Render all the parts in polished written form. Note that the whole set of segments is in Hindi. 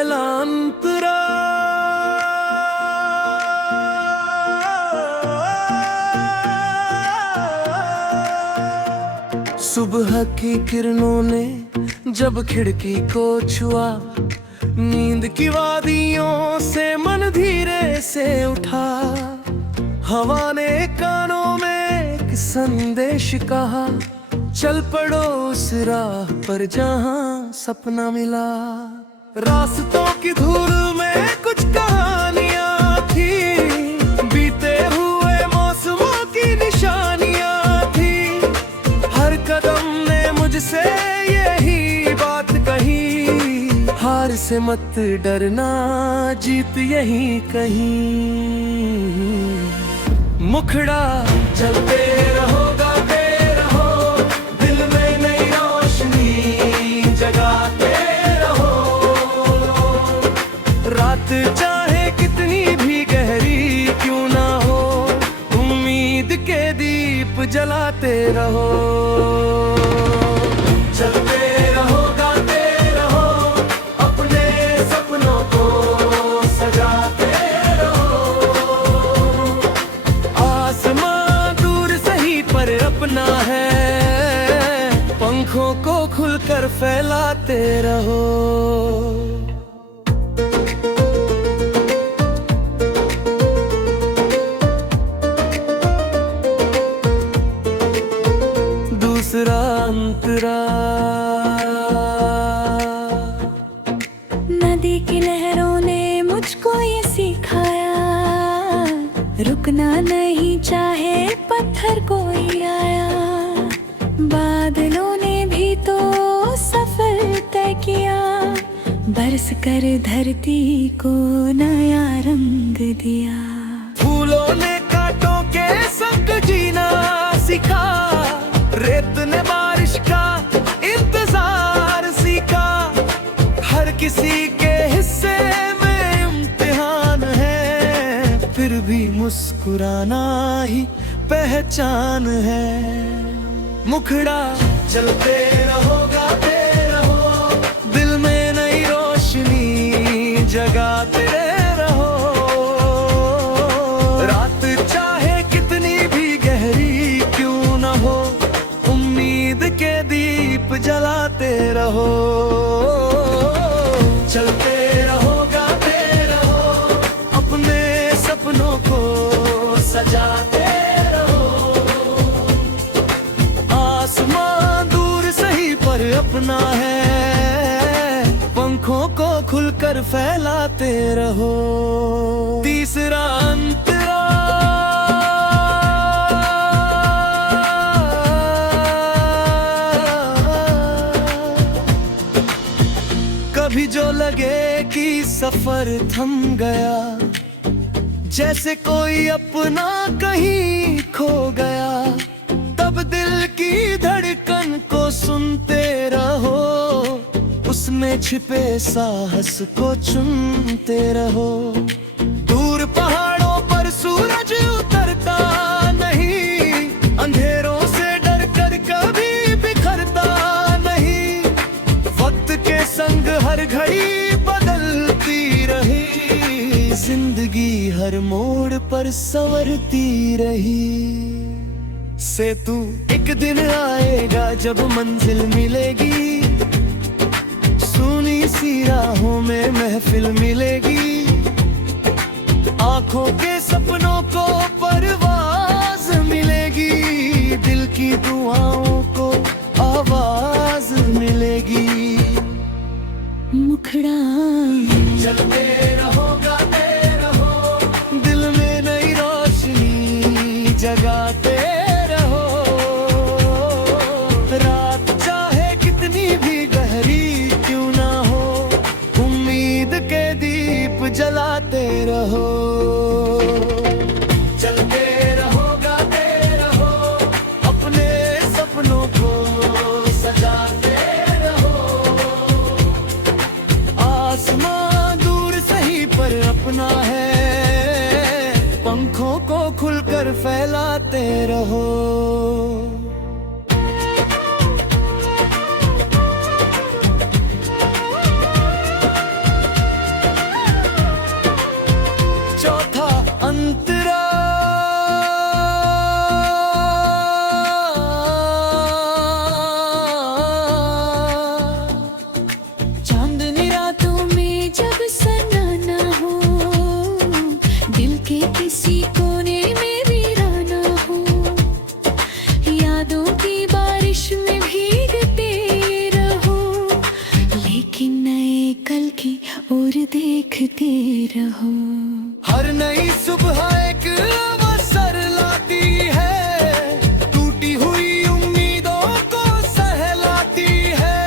पहला अंतरा। सुबह की किरणों ने जब खिड़की को छुआ, नींद की वादियों से मन धीरे से उठा। हवा ने कानों में एक संदेश कहा, चल पड़ो उस राह पर जहां सपना मिला। रास्तों की धूल में कुछ कहानियां थी, बीते हुए मौसमों की निशानियां थी। हर कदम ने मुझसे यही बात कही, हार से मत डरना, जीत यहीं कहीं। मुखड़ा चलते रहो, गाते रहो, दिल में नई रोशनी जगाते रहो। रात चाहे कितनी भी गहरी क्यों ना हो, उम्मीद के दीप जलाते रहो। चलते रहो, गाते रहो, अपने सपनों को सजाते रहो। आसमां दूर सही पर अपना है, पंखों को खुलकर फैलाते रहो। दूसरा अंतरा। नदी की लहरों ने मुझको ये सिखाया, रुकना नहीं चाहे पत्थर कोई आया। बादलों ने भी तो सफर तय किया, बरस कर धरती को नया रंग दिया। फूलों ने कांटों के संग जीना सीखा, रेत ने बारिश का इंतजार सीखा। हर किसी के हिस्से में इम्तिहान है, फिर भी मुस्कुराना ही पहचान है। मुखड़ा चलते रहो, गाते रहो, दिल में नई रोशनी जगाते रहो। रात चाहे कितनी भी गहरी क्यों ना हो, उम्मीद के दीप जलाते रहो। चलते रहो, गाते रहो, अपने सपनों को सजाते रहो। आसमां दूर सही पर अपना है, पंखों को खुलकर फैलाते रहो। तीसरा अंतरा। कभी जो लगे कि सफर थम गया, जैसे कोई अपना कहीं खो गया, तब दिल की धड़कन को सुनते रहो, उसमें छिपे साहस को चुनते रहो। दूर पहाड़ों पर सूरज उतरता नहीं, अंधेरों से डर कर कभी बिखरता नहीं। वक्त के संग हर घड़ी बदलती रही, जिंदगी हर मोड़ पर संवरती रही। सेतु एक दिन आएगा जब मंजिल मिलेगी, सुनी सी राहों में महफिल मिलेगी। आंखों के सपनों को परवाज मिलेगी, दिल की दुआओं को आवाज मिलेगी। मुखड़ा चलते रहो, गाते रहो, दिल में नई रोशनी जगाते रहो। रात चाहे कितनी भी गहरी क्यों ना हो, उम्मीद के दीप जलाते रहो। चलते रहो, गाते रहो, अपने सपनों को सजाते रहो। आसमां दूर सही पर अपना है, पंखों को खुलकर फैलाते रहो। चौथा अंतरा। चांदनी रातों में जब सनाना हो, दिल के किसी कोने में वीराना हो, यादों की बारिश में भीगते रहो, लेकिन नए कल की ओर देखते रहो। हर नई सुबह एक अवसर लाती है, टूटी हुई उम्मीदों को सहलाती है।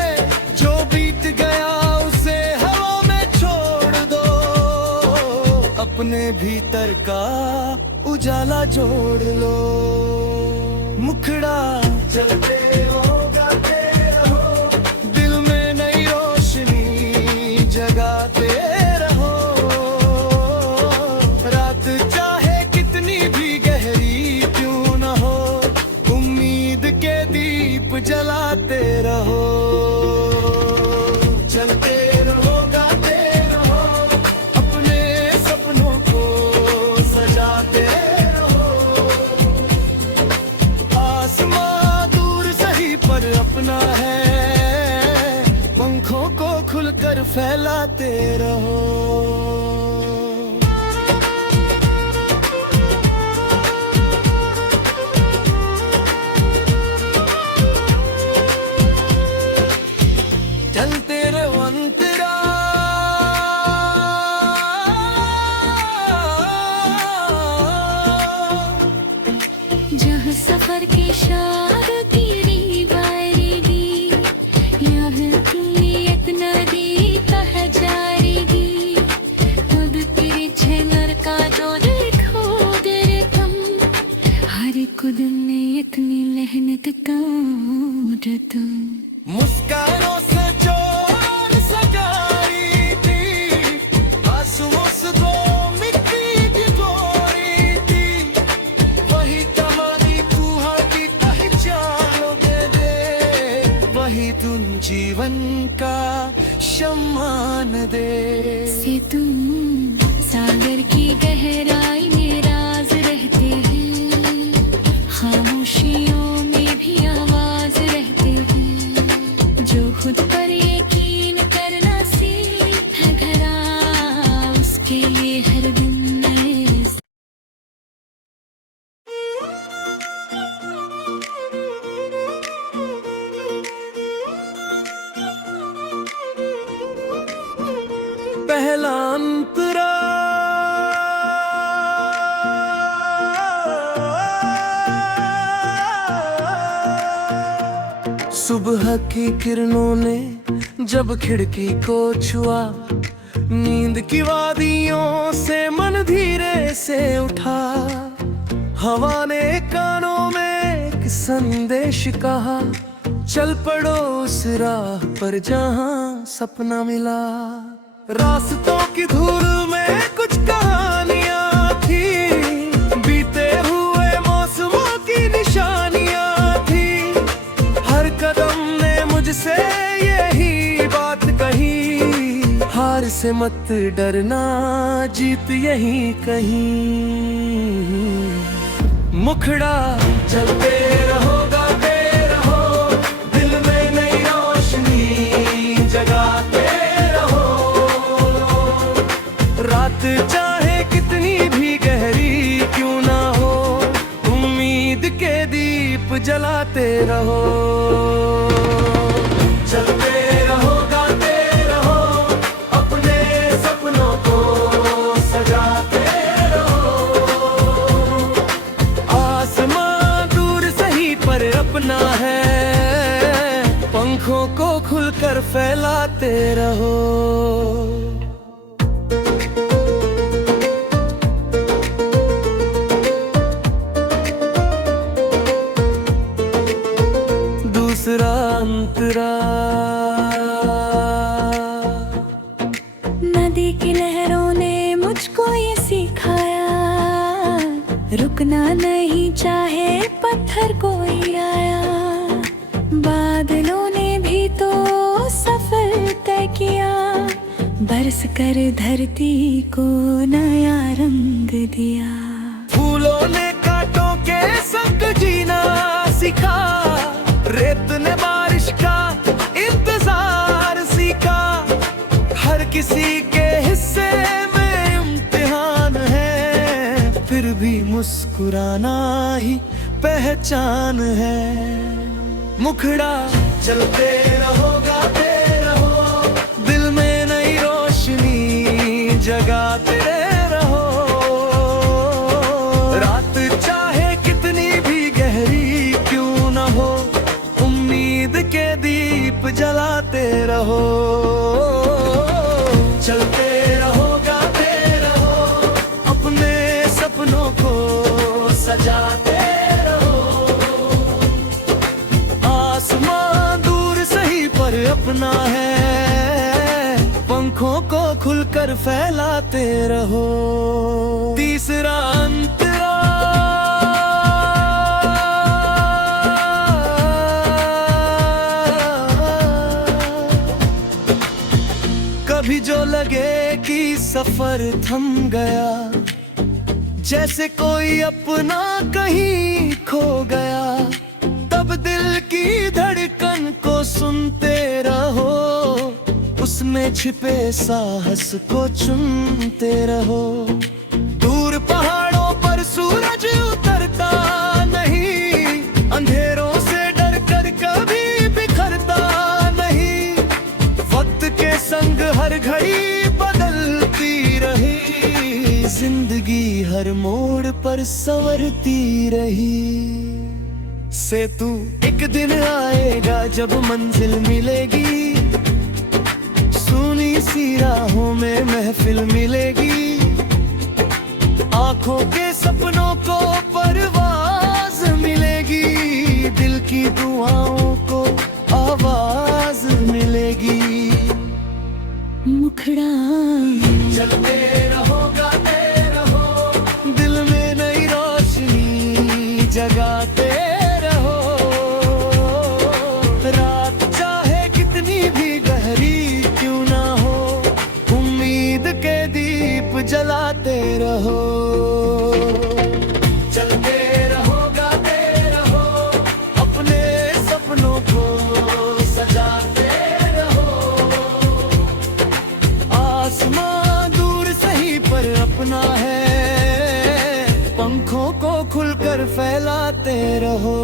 जो बीत गया उसे हवा में छोड़ दो, अपने भीतर का उजाला जोड़ लो। मुखड़ा जलते रहो, गाते रहो, दिल में नई रोशनी जगाते रहो। रात चाहे कितनी भी गहरी क्यों न हो, उम्मीद के दीप जलाते रहो। चलते रहो, गाते रहो, अपने सपनों को सजाते रहो। आसमां दूर सही पर अपना है, पंखों को खुलकर फैलाते रहो। चलते रहो अंतरा। जहाँ सफर की शाद तेरी बारेगी, यहाँ की नियत नदी कह जाएगी। खुद तेरे झलर का जो देखो दे तुम, हर एक दिन ने इतनी मेहनत कर तुम। मुस्कानों से चोर सजाई थी, आंसुओं से दो मिट्टी भिगोई थी। वही कहानी की पहचान दे, वही तुम जीवन का सम्मान दे। से तुम सागर की गहराई में राज रहते हैं, खामोशियों में भी आवाज रहते हैं। जो खुद पर यकीन करना सीख गया, उसके लिए हर दिन नए पहला अंतरा। सुबह की किरणों ने जब खिड़की को छुआ, नींद की वादियों से मन धीरे से उठा। हवा ने कानों में एक संदेश कहा, चल पड़ो उस राह पर जहां सपना मिला। रास्तों की धूल में कुछ कहानियां थी, बीते हुए मौसमों की निशानियां थी। हर कदम ने मुझसे यही बात कही, हार से मत डरना, जीत यही कहीं। मुखड़ा चलते रहो, गाते रहो, दिल में नई रोशनी जगाते रहो। रात चाहे कितनी भी गहरी क्यों ना हो, उम्मीद के दीप जलाते रहो। चलते रहो, गाते रहो, अपने सपनों को सजाते रहो। आसमां दूर सही पर अपना है, पंखों को खुलकर फैलाते रहो। दूसरा अंतरा। नदी की लहरों ने मुझको ये सिखाया, रुकना नहीं चाहे पत्थर कोई आया। बादलों ने भी तो सफर तय किया, बरस कर धरती को नया रंग दिया। फूलों ने कांटों के संग जीना सीखा, रेत ने बारिश का इंतजार सीखा। हर किसी के हिस्से में इम्तिहान है, फिर भी मुस्कुराना ही पहचान है। मुखड़ा चलते रहो गाते रहो, दिल में नई रोशनी जगाते रहो। रात चाहे कितनी भी गहरी क्यों न हो, उम्मीद के दीप जलाते रहो। चलते रहो गाते रहो, अपने सपनों को सजाते रहो। आसमां दूर सही पर अपना है, पंखों को खुलकर फैलाते रहो। तीसरा अंतरा कभी जो लगे कि सफर थम गया, जैसे कोई अपना कहीं खो गया, तब दिल की धड़कन को सुनते रहो। उसमें छिपे साहस को चुनते रहो। दूर पहाड़ों पर सूरज उतरता नहीं, अंधेरों से डर कर कभी बिखरता नहीं। वक्त के संग हर घड़ी बदलती रही, जिंदगी हर मोड़ पर संवरती रही। सेतु एक दिन आएगा जब मंजिल मिलेगी, सुनी सी राहों में महफिल मिलेगी। आंखों के सपनों को परवाज मिलेगी, दिल की दुआओं को आवाज मिलेगी। मुखड़ा चलते रहो गाते रहो, दिल में नई रोशनी जगाते रहो। रात चाहे कितनी भी गहरी क्यों ना हो, उम्मीद के दीप जलाते रहो। चलते रहो गाते रहो, अपने सपनों को सजाते रहो। आसमां दूर सही पर अपना है, पंखों को खुलकर फैलाते रहो।